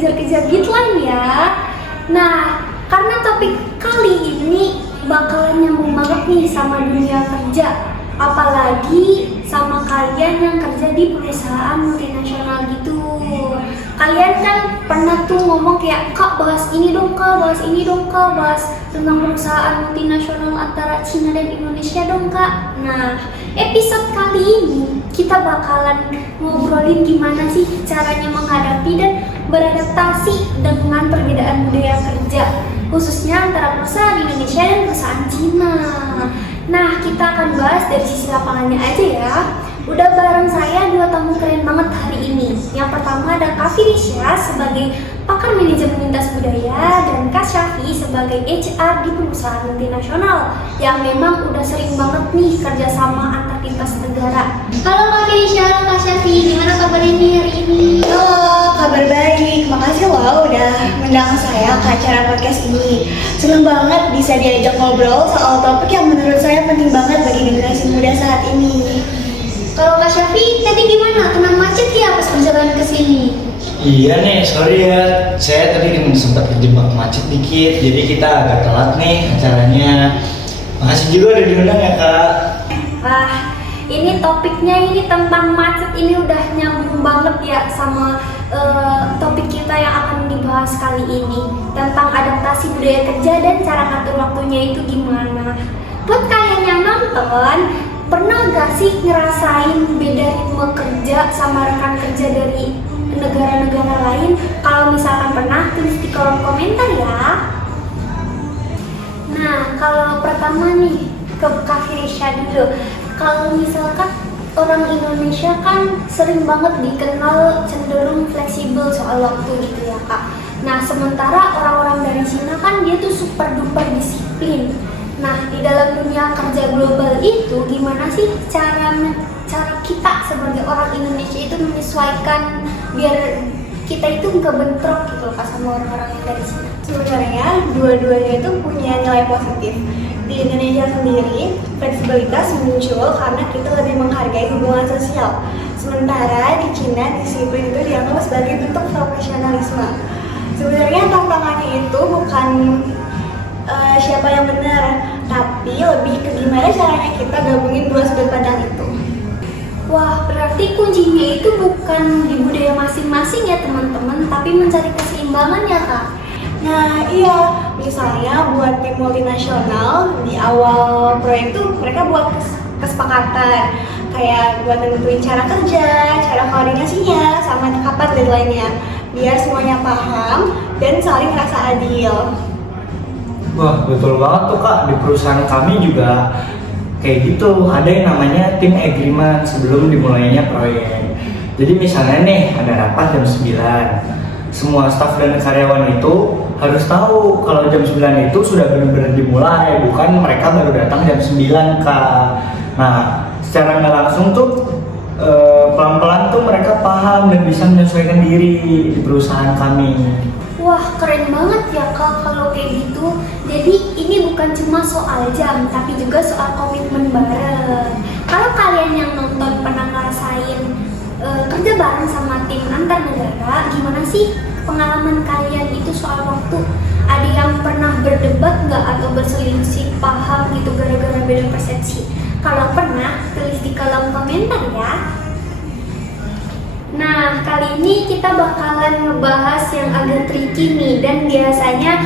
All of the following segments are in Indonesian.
dikejar-kejar deadline ya. Nah, karena topik kali ini bakalan nyambung banget nih sama dunia kerja, apalagi sama kalian yang kerja di perusahaan multinasional gitu. Kalian kan pernah tuh ngomong kayak, "Kak, bahas ini dong kak, bahas ini dong kak, bahas tentang perusahaan multinasional antara Cina dan Indonesia dong kak." Nah, episode kali ini kita bakalan ngobrolin gimana sih caranya menghadapi dan beradaptasi dengan perbedaan budaya kerja, khususnya antara perusahaan Indonesia dan perusahaan Cina. Nah, kita akan bahas dari sisi lapangannya aja ya. Udah bareng saya dua tamu keren banget hari ini. Yang pertama ada Kak Firisya sebagai pakar manajemen lintas budaya dan Kak Syafi sebagai HR di perusahaan multinasional yang memang udah sering banget nih kerjasama antar lintas negara. Halo Kak Firisya, Kak Syafi, gimana kabarnya nih hari ini? Halo, kabar baik. Makasih loh udah mengundang saya ke acara podcast ini. Seneng banget bisa diajak ngobrol soal topik yang menurut saya penting banget bagi generasi muda saat ini. Kalau Kak Syafi, tadi gimana? Kena macet ya pas perjalanan ke sini? Iya nih, sorry ya. Saya tadi kan sempat terjebak macet dikit, jadi kita agak telat nih acaranya. Makasih juga udah diundang ya kak. Ini topiknya ini tentang macet, ini udah nyambung banget ya sama topik kita yang akan dibahas kali ini, tentang adaptasi budaya kerja dan cara ngatur waktunya itu gimana. Buat kalian yang nonton, pernah gak sih ngerasain beda ritme kerja sama rekan kerja dari negara-negara lain? Kalau misalkan pernah, tulis di kolom komentar ya. Nah, kalau pertama nih ke Kak Firisya dulu. Kalau misalkan orang Indonesia kan sering banget dikenal cenderung fleksibel soal waktu gitu ya kak. Nah, sementara orang-orang dari Cina kan dia tuh super duper disiplin. Nah, di dalam dunia kerja global itu gimana sih cara kita sebagai orang Indonesia itu menyesuaikan biar kita itu nggak bentrok gitu kak sama orang-orang yang dari Cina? Sebenarnya dua-duanya itu punya nilai positif. Di Indonesia sendiri, fleksibilitas muncul karena kita lebih menghargai hubungan sosial. Sementara di Cina, disiplin itu dianggap sebagai bentuk profesionalisme. Sebenarnya tantangannya itu bukan siapa yang benar, tapi lebih ke gimana caranya kita gabungin dua sudut pandang itu. Wah, berarti kuncinya itu bukan di budaya masing-masing ya teman-teman, tapi mencari keseimbangan ya kak? Nah iya, misalnya buat tim multinasional di awal proyek tuh mereka buat kesepakatan kayak buat nentuin cara kerja, cara koordinasinya, sama kapan deadline-nya biar semuanya paham dan saling merasa adil. Wah betul banget tuh kak, di perusahaan kami juga kayak gitu. Ada yang namanya team agreement sebelum dimulainya proyek. Jadi misalnya nih ada rapat jam 9. Semua staf dan karyawan itu harus tahu kalau jam 9 itu sudah benar-benar dimulai, bukan mereka baru datang jam 9 kak. Nah, secara nggak langsung tuh pelan-pelan tuh mereka paham dan bisa menyesuaikan diri di perusahaan kami. Wah, keren banget ya kak kalau kayak gitu. Jadi ini bukan cuma soal jam, tapi juga soal komitmen bareng. Kalau kalian yang nonton pernah ngerasain kerja bareng sama tim antar negara, gimana sih pengalaman kalian itu soal waktu? Ada yang pernah berdebat nggak atau berselisih paham gitu gara-gara beda persepsi? Kalau pernah, tulis di kolom komentar ya. Nah, kali ini kita bakalan ngebahas yang agak tricky nih dan biasanya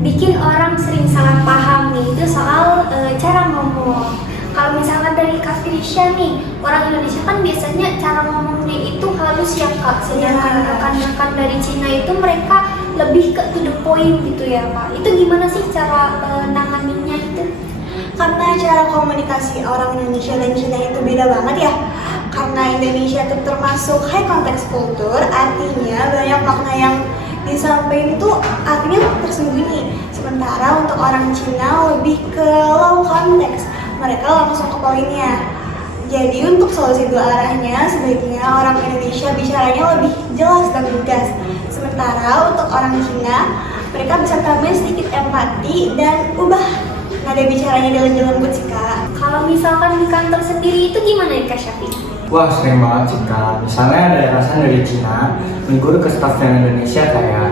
bikin orang sering salah paham nih, itu soal cara ngomong. Kalau misalkan dari Kak Firisya nih, orang Indonesia kan biasanya cara ngomongnya itu halus ya kak, sedangkan rekan-rekan dari Cina itu mereka lebih ke to the point gitu ya kak. Itu gimana sih cara nanganinnya itu? Karena cara komunikasi orang Indonesia dan Cina itu beda banget ya. Karena Indonesia itu termasuk high context culture, artinya banyak makna yang disampaikan itu artinya tersembunyi. Sementara untuk orang Cina lebih ke low context, mereka langsung ke poinnya. Jadi untuk solusi dua arahnya, sebaiknya orang Indonesia bicaranya lebih jelas dan tegas. Sementara untuk orang Cina, mereka bisa tambahin sedikit empati dan ubah nada bicaranya dengan lembut sih kak. Kalau misalkan di kantor sendiri itu gimana ya Kak Syafi? Wah, sering banget sih Kak. Misalnya ada atasan dari Cina menegur ke staff yang Indonesia kayak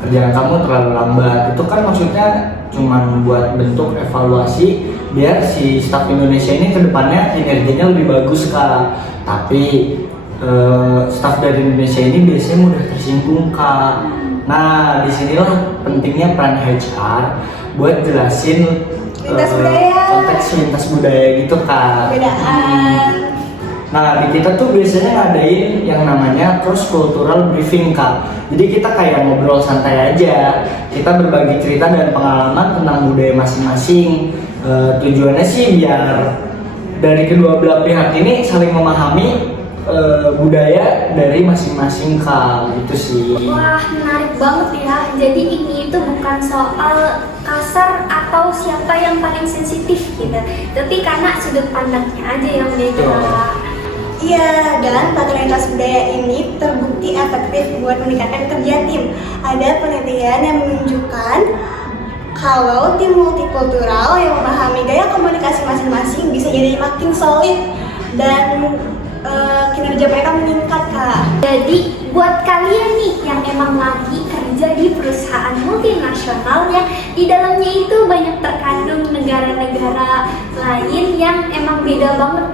kerjaan kamu terlalu lambat. Itu kan maksudnya cuman buat bentuk evaluasi biar si staff Indonesia ini kedepannya kinerjanya lebih bagus Kak. Tapi staff dari Indonesia ini biasanya mudah tersinggung Kak. Nah, disinilah pentingnya peran HR buat jelasin Lintas budaya. konteks lintas budaya gitu Kak. Perbedaan. Nah, di kita tuh biasanya ngadain yang namanya cross cultural briefing Kak. Jadi kita kayak ngobrol santai aja. Kita berbagi cerita dan pengalaman tentang budaya masing-masing. Tujuannya sih biar dari kedua belah pihak ini saling memahami budaya dari masing-masing Kak. Gitu sih. Wah, menarik banget ya. Jadi ini itu bukan soal kasar atau siapa yang paling sensitif gitu. Tapi karena sudut pandangnya aja yang beda. Iya, dan pakaian lintas budaya ini terbukti efektif buat meningkatkan kerja tim. Ada penelitian yang menunjukkan kalau tim multikultural yang memahami gaya komunikasi masing-masing bisa jadi makin solid dan kinerja mereka meningkat Kak. Jadi buat kalian nih yang emang lagi kerja di perusahaan multinasional yang di dalamnya itu banyak terkandung negara-negara lain yang emang beda banget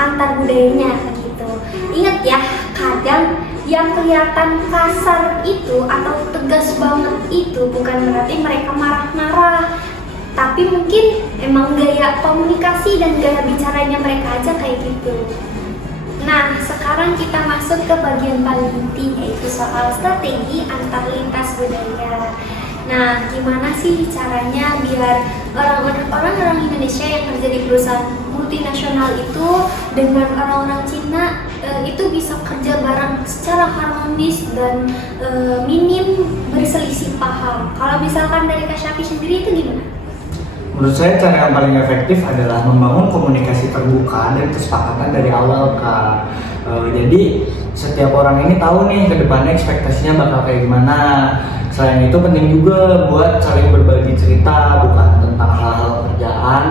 antar budayanya gitu. Ingat ya, kadang yang kelihatan kasar itu atau tegas banget itu bukan berarti mereka marah-marah, tapi mungkin emang gaya komunikasi dan gaya bicaranya mereka aja kayak gitu. Nah, sekarang kita masuk ke bagian paling inti, yaitu soal strategi antar lintas budaya. Nah, gimana sih caranya biar orang-orang Indonesia yang kerja di perusahaan multinasional itu dengan orang-orang Cina itu bisa kerja bareng secara harmonis dan minim berselisih paham. Kalau misalkan dari Kak Syafi sendiri itu gimana? Menurut saya cara yang paling efektif adalah membangun komunikasi terbuka dan kesepakatan dari awal Kak. Jadi setiap orang ini tahu nih ke depannya ekspektasinya bakal kayak gimana. Selain itu penting juga buat saling berbagi cerita, bukan tentang hal-hal kerjaan,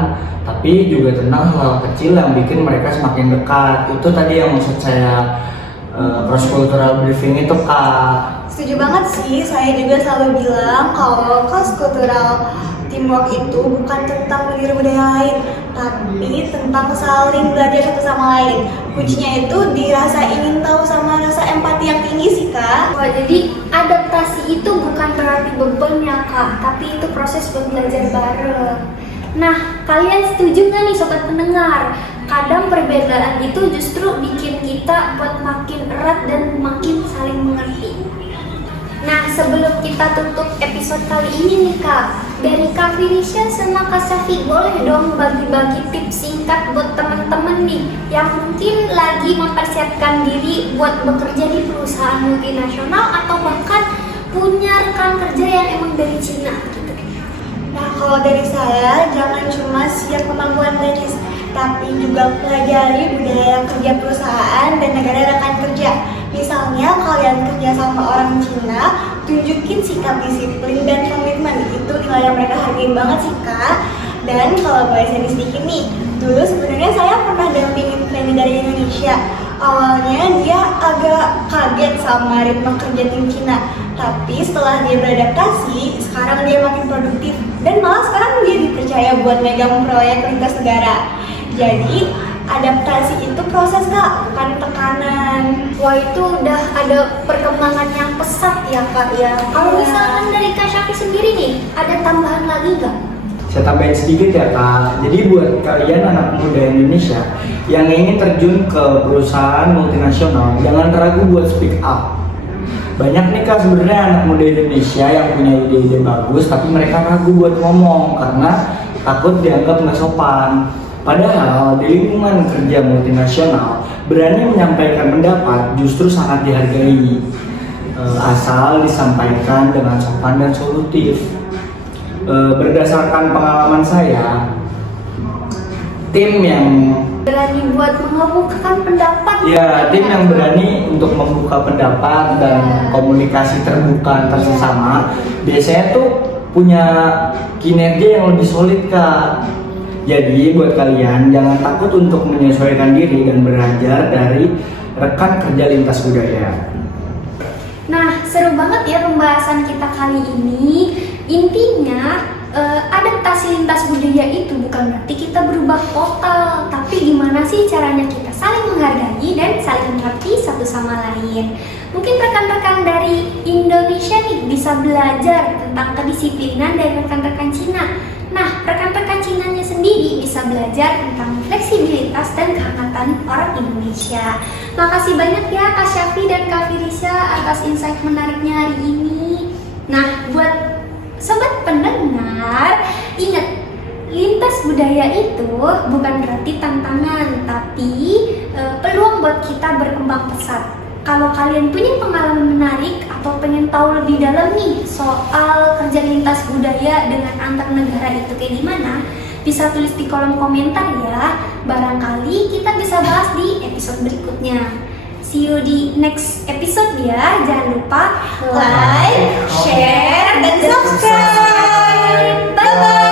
tapi juga tentang hal kecil yang bikin mereka semakin dekat. Itu tadi yang maksud saya cross cultural briefing itu Kak. Setuju banget sih, saya juga selalu bilang kalau cross cultural teamwork itu bukan tentang meniru budaya lain, tapi tentang saling belajar satu sama lain. Kuncinya itu dirasa ingin tahu sama rasa empati yang tinggi sih Kak. Wah, jadi adaptasi itu bukan berarti beban ya Kak, tapi itu proses buat belajar bareng. Nah, kalian setuju nggak nih sobat pendengar? Kadang perbedaan itu justru bikin kita buat makin erat dan makin saling mengerti. Nah, sebelum kita tutup episode kali ini nih Kak, dari Kak Firisha sama Kak Syafi boleh dong bagi-bagi tips singkat buat teman-teman nih yang mungkin lagi mempersiapkan diri buat bekerja di perusahaan multinasional atau bahkan punya rekan kerja yang emang dari Cina gitu. Nah, kalau dari saya, jangan cuma siap kemampuan teknis, tapi juga pelajari budaya kerja perusahaan dan negara rekan kerja. Misalnya kalian kerja sama orang Cina, tunjukin sikap disiplin dan komitmen. Itu nilai yang mereka hargain banget sih Kak. Dan kalau boleh saya sedikit nih, dulu sebenarnya saya pernah dampingin trainee dari Indonesia. Awalnya dia agak kaget sama ritme kerja tim Cina, tapi setelah dia beradaptasi, sekarang dia makin produktif dan malah sekarang dia dipercaya buat megang proyek lintas negara. Jadi adaptasi itu proses Kak, bukan tekanan. Wah, itu udah ada perkembangan yang pesat ya Kak ya. Kalau misalkan dari Kak Syafi sendiri nih, ada tambahan lagi nggak? Saya tambahin sedikit ya Kak. Jadi buat kalian anak muda Indonesia yang ingin terjun ke perusahaan multinasional, jangan ragu buat speak up. Banyak nih Kak sebenarnya anak muda Indonesia yang punya ide-ide bagus, tapi mereka ragu buat ngomong karena takut dianggap nggak sopan. Padahal di lingkungan kerja multinasional, berani menyampaikan pendapat justru sangat dihargai. Asal disampaikan dengan sopan dan solutif. Berdasarkan pengalaman saya, tim yang Berani buat mengemukakan pendapat. ya, tim yang berani untuk membuka pendapat dan komunikasi terbuka antar sesama biasanya tuh punya kinerja yang lebih solid Kak. Jadi buat kalian jangan takut untuk menyesuaikan diri dan belajar dari rekan kerja lintas budaya. Nah, seru banget ya pembahasan kita kali ini. Intinya, adaptasi lintas budaya itu bukan berarti kita berubah total, tapi gimana sih caranya kita saling menghargai dan saling mengerti satu sama lain. Mungkin rekan-rekan dari Indonesia nih bisa belajar tentang kedisiplinan dari rekan-rekan Cina. Nah, rekan-rekan Cinanya sendiri bisa belajar tentang fleksibilitas dan kehangatan orang Indonesia. Makasih banyak ya Kak Syafi dan Kak Firisha atas insight menariknya hari ini. Nah, buat sobat pendengar, ingat, lintas budaya itu bukan berarti tantangan, tapi peluang buat kita berkembang pesat. Kalau kalian punya pengalaman menarik atau pengen tahu lebih dalam nih soal kerja lintas budaya dengan antar negara itu kayak gimana, bisa tulis di kolom komentar ya. Barangkali kita bisa bahas di episode berikutnya. See you di next episode ya. Jangan lupa like, share, dan subscribe. Bye bye.